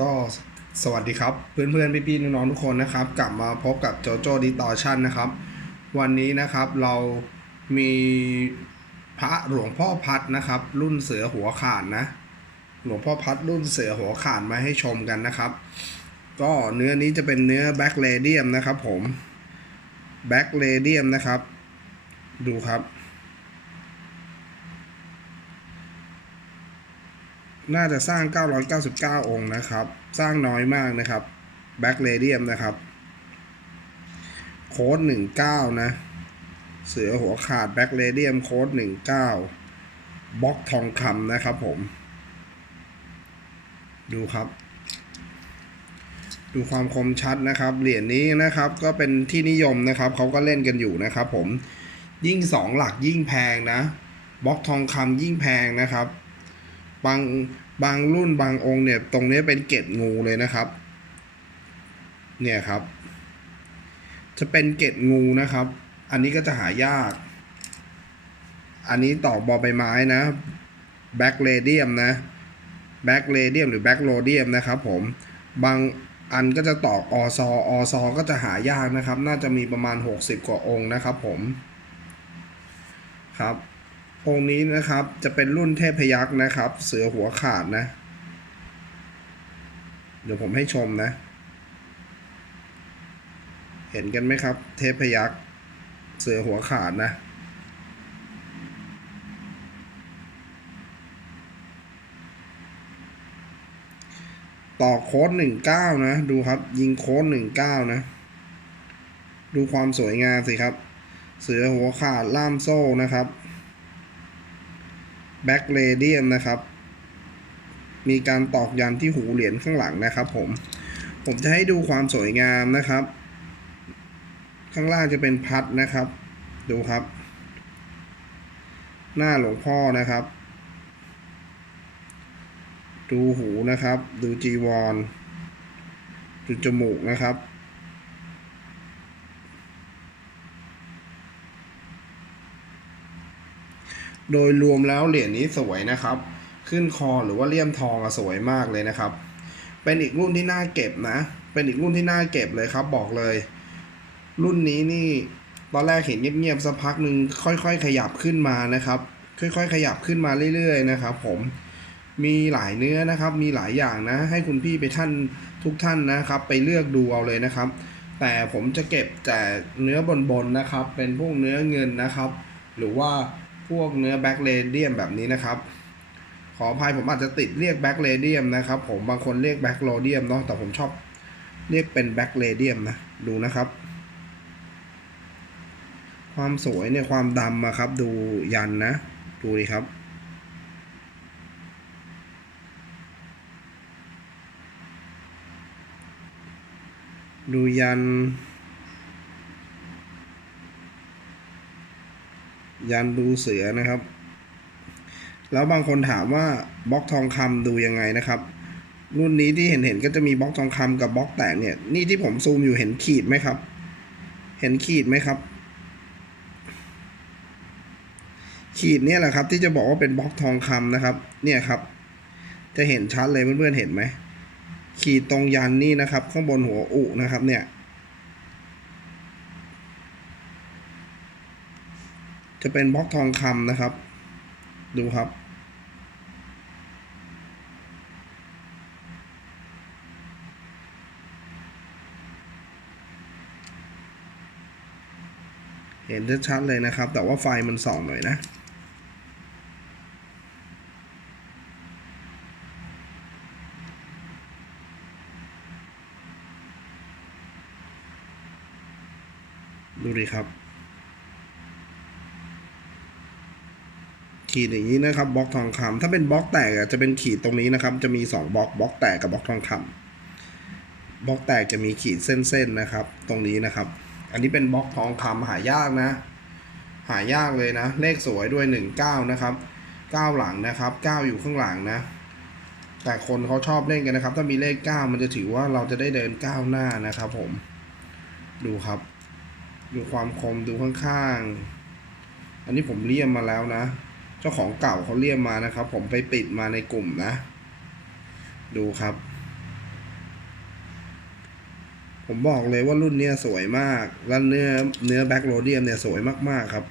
ก็สวัสดีครับ เพื่อนๆ พี่ๆ น้องๆ ทุกคนนะครับ กลับมาพบกับโจโจ้ดิตอชันนะครับ วันนี้นะครับเรามีพระหลวงพ่อพัดนะครับ รุ่นเสือหัวขาดนะ หลวงพ่อพัดรุ่นเสือหัวขาดมาให้ชมกันนะครับ ก็เนื้อนี้จะเป็นเนื้อแบ็กเลเดียมนะครับผมแบ็กเลเดียมนะครับ ดูครับ น่าจะสร้าง 999 องค์นะครับ สร้างน้อยมากนะครับแบ็กเลเดียมนะครับ โค้ด19 นะ เสือหัวขาดแบ็กเลเดียมโค้ด19บล็อกทองคำนะครับผม ดูครับ ดูความคมชัดนะครับ เหรียญนี้นะครับก็เป็นที่นิยมนะครับ เขาก็เล่นกันอยู่นะครับผม ยิ่ง 2 หลักยิ่งแพงนะบล็อกทองคำยิ่งแพงนะครับ บางบางรุ่นบางองค์เนี่ยตรงนี้เป็นเกล็ดงูเลยนะครับ เนี่ยครับ จะเป็นเกล็ดงูนะครับ อันนี้ก็จะหายาก อันนี้ต่อบอใบไม้นะแบ็กเลเดียมนะแบ็กเลเดียมหรือแบ็กโลเดียมนะครับผมบางอันก็จะตอกอซออซอก็จะหายากนะครับ น่าจะมีประมาณ 60 กว่าองค์นะครับผมครับ องค์นี้นะครับจะเป็นรุ่นเทพยักษ์นะครับ เสือหัวขาดนะ เดี๋ยวผมให้ชมนะ เห็นกันไหมครับ เทพยักษ์เสือหัวขาดนะต่อโค้ดหนึ่งเก้านะ ดูครับ ยิงโค้ดหนึ่งเก้านะ ดูความสวยงามสิครับ เสือหัวขาดล่ามโซ่นะครับ แบ็กเลเดียมนะครับ มีการตอกยันที่หูเหรียญข้างหลังนะครับ ผม ผมจะให้ดูความสวยงามนะครับ ข้างล่างจะเป็นพัดนะครับ ดูครับ หน้าหลวงพ่อนะครับ ดูหูนะครับ ดูจีวรดูจมูกนะครับ โดยรวมแล้วเหรียญนี้สวยนะครับ ขึ้นคอหรือว่าเลี่ยมทองอะสวยมากเลยนะครับ เป็นอีกรุ่นที่น่าเก็บนะ เป็นอีกรุ่นที่น่าเก็บเลยครับ บอกเลย รุ่นนี้นี่ตอนแรกเห็นเงียบๆสักพักหนึ่งค่อย ๆ ขยับขึ้นมานะครับ ค่อย ๆ ขยับขึ้นมาเรื่อย ๆ นะครับ ผมมีหลายเนื้อนะครับ มีหลายอย่างนะ ให้คุณพี่ไปท่านทุกท่านนะครับ ไปเลือกดูเอาเลยนะครับ แต่ผมจะเก็บแต่เนื้อบนๆนะครับ เป็นพวกเนื้อเงินนะครับ หรือว่า พวกเนื้อแบ็กเลเดียมแบบนี้นะครับ ขออภัยผมอาจจะติดเรียกแบ็กเลเดียมนะครับ ผมบางคนเรียกแบ็กโลเดียมเนาะแต่ผมชอบเรียกเป็นแบ็กเลเดียมนะดูนะครับ ความสวยเนี่ยความดำอะครับ ดูยันนะ ดูดิครับดูยัน ยันดูเสือนะครับ แล้วบางคนถามว่าบล็อกทองคำดูยังไงนะครับ รุ่นนี้ที่เห็นเห็นก็จะมีบล็อกทองคำกับบล็อกแตกเนี่ย นี่ที่ผมซูมอยู่เห็นขีดไหมครับ เห็นขีดไหมครับ ขีดเนี่ยแหละครับ ที่จะบอกว่าเป็นบล็อกทองคำนะครับ เนี่ยครับ จะเห็นชัดเลยเพื่อนๆเห็นไหมขีดตรงยันนี่นะครับ ข้างบนหัวอุนะครับเนี่ย จะเป็นบล็อกทองคำนะครับ ดูครับ เห็นชัดๆเลยนะครับ แต่ว่าไฟมันส่องหน่อยนะดูดิครับ ขีดอย่างนี้นะครับบล็อกทองคำถ้าเป็นบล็อกแตกจะเป็นขีดตรงนี้นะครับ จะมีสองบล็อกบล็อกแตกกับบล็อกทองคำบล็อกแตกจะมีขีดเส้นๆนะครับ ตรงนี้นะครับ อันนี้เป็นบล็อกทองคำหายากนะ หายากเลยนะ เลขสวยด้วยหนึ่งเก้านะครับเก้าหลังนะครับเก้าอยู่ข้างหลังนะ แต่คนเขาชอบเล่นกันนะครับ ถ้ามีเลขเก้ามันจะถือว่าเราจะได้เดินก้าวหน้านะครับ ผม ดูครับ ดูความคมดูข้างๆ อันนี้ผมเลี่ยมมาแล้วนะ เจ้าของเก่าเขาเรียกมานะครับ ผมไปปิดมาในกลุ่มนะ ดูครับ ผมบอกเลยว่ารุ่นเนี้ยสวยมาก แล้วเนื้อเนื้อแบ็กโรเดียมเนี่ยสวยมากๆครับ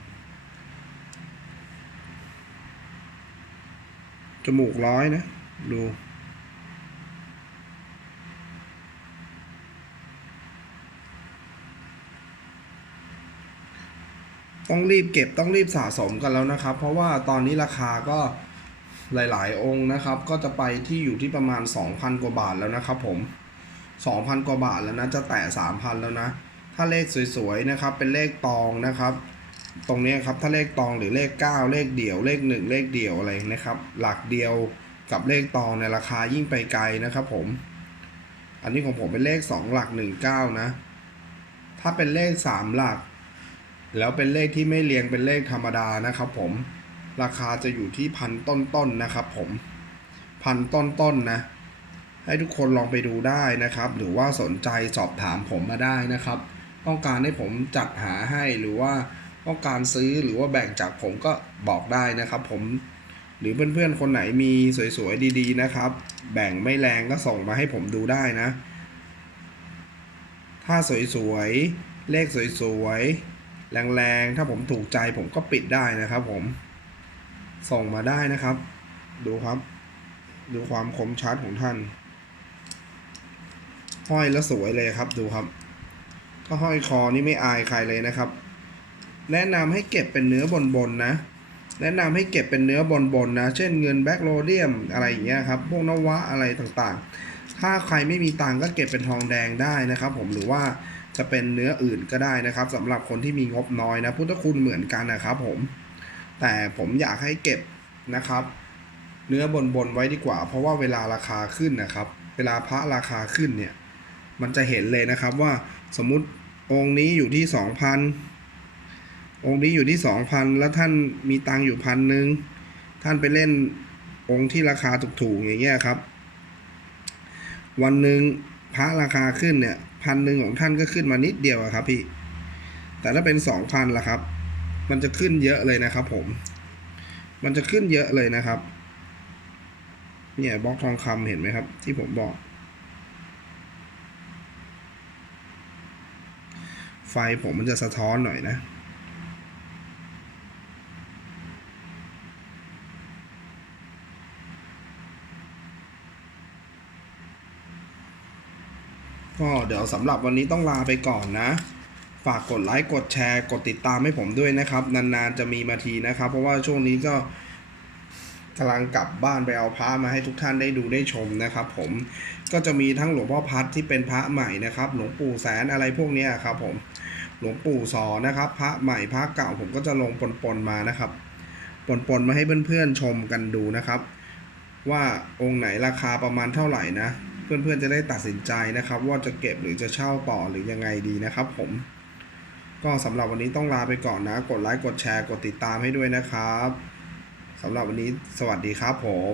จมูกร้อยนะ ดู ต้องรีบเก็บต้องรีบสะสมกันแล้วนะครับ เพราะว่าตอนนี้ราคาก็หลาย ๆ องค์นะครับ ก็จะไปที่อยู่ที่ประมาณ 2,000 กว่าบาทแล้วนะครับ ผม 2,000 กว่าบาทแล้วนะจะแตะ3,000 แล้วนะ ถ้าเลขสวย ๆ นะครับ เป็นเลขตองนะครับ ตรงนี้ครับถ้าเลขตองหรือเลข 9 เลขเดี่ยวเลข 1 เลขเดี่ยวอะไรนะครับ หลักเดียวกับเลขตองในราคายิ่งไปไกลนะครับ ผม อันนี้ของผมเป็นเลข 2 หลัก 19 นะ ถ้าเป็นเลข 3 หลัก แล้วเป็นเลขที่ไม่เรียงเป็นเลขธรรมดานะครับผม ราคาจะอยู่ที่พันต้นๆนะครับผมพันต้นๆนะ ให้ทุกคนลองไปดูได้นะครับ หรือว่าสนใจสอบถามผมมาได้นะครับ ต้องการให้ผมจัดหาให้หรือว่าต้องการซื้อหรือว่าแบ่งจากผมก็บอกได้นะครับ ผมหรือเพื่อนๆ คนไหนมีสวยๆ ดีๆ นะครับ แบ่งไม่แรงก็ส่งมาให้ผมดูได้นะ ถ้าสวยๆ เลขสวยๆ แรงๆ ถ้าผมถูกใจผมก็ปิดได้นะครับผม ส่งมาได้นะครับ ดูครับ ดูความคมชัดของท่าน ห้อยแล้วสวยเลยครับดูครับ ถ้าห้อยคอนี่ไม่อายใครเลยนะครับ แนะนำให้เก็บเป็นเนื้อบนๆนะแนะนำให้เก็บเป็นเนื้อบนๆนะ เช่นเงินแบ็กโรเดียมอะไรอย่างเงี้ยครับ พวกนวะอะไรต่างๆ ถ้าใครไม่มีตังก็เก็บเป็นทองแดงได้นะครับ ผมหรือว่า จะเป็นเนื้ออื่นก็ได้นะครับสำหรับคนที่มีงบน้อยนะ พุทธคุณเหมือนกันนะครับผม แต่ผมอยากให้เก็บนะครับ เนื้อบนบนๆไว้ดีกว่า เพราะว่าเวลาราคาขึ้นนะครับ เวลาพระราคาขึ้นเนี่ย มันจะเห็นเลยนะครับว่าสมมติองค์นี้อยู่ที่สองพันองค์นี้อยู่ที่สองพันแล้วท่านมีตังค์อยู่พันหนึ่งท่านไปเล่นองค์ที่ราคาถูกๆอย่างเงี้ยครับ วันหนึ่งพระราคาขึ้นเนี่ย พันหนึ่งของท่านก็ขึ้นมานิดเดียวครับพี่ แต่ถ้าเป็นสองพันล่ะครับ มันจะขึ้นเยอะเลยนะครับ ผม มันจะขึ้นเยอะเลยนะครับ เนี่ยบล็อกทองคำเห็นไหมครับ ที่ผมบอก ไฟผมมันจะสะท้อนหน่อยนะ ก็เดี๋ยวสำหรับวันนี้ต้องลาไปก่อนนะ ฝากกดไลค์กดแชร์ กดติดตามให้ผมด้วยนะครับ นานๆจะมีมาทีนะครับ เพราะว่าช่วงนี้ก็กำลังกลับบ้านไปเอาพระมาให้ทุกท่านได้ดูได้ชมนะครับ ผมก็จะมีทั้งหลวงพ่อพัดที่เป็นพระใหม่นะครับ หลวงปู่แสนอะไรพวกนี้ครับ ผมหลวงปู่สอนะครับ พระใหม่พระเก่าผมก็จะลงปนๆมานะครับปนๆมาให้เพื่อนๆชมกันดูนะครับ ว่าองค์ไหนราคาประมาณเท่าไหร่นะ เพื่อนๆจะได้ตัดสินใจนะครับ ว่าจะเก็บหรือจะเช่าต่อหรือยังไงดีนะครับ ผม ก็สำหรับวันนี้ต้องลาไปก่อนนะ กดไลค์กดแชร์กดติดตามให้ด้วยนะครับสำหรับวันนี้สวัสดีครับผม